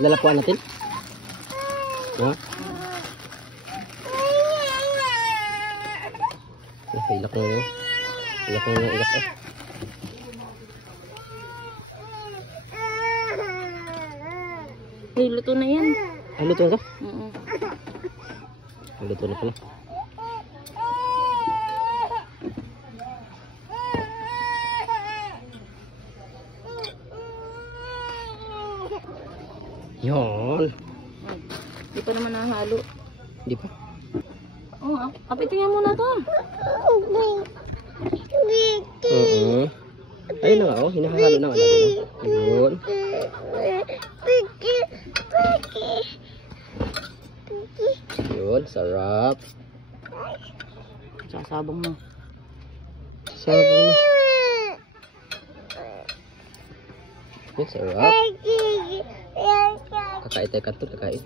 Lalapuan natin. Ha? Hilak na yun. Hilak na yung ilak eh. Ay, luto na yan. Ay, luto na to? Oo. Ay, luto na pala. Yun. Hindi pa naman nahalo. Hindi pa. Oo, kapitingin mo na to. Ayun na nga, oh. Hinahalo na nga natin. Yun. Yun, sarap. Sasabong mo. Sarap na. Yun, sarap. Kakain tayo kanto, kakain.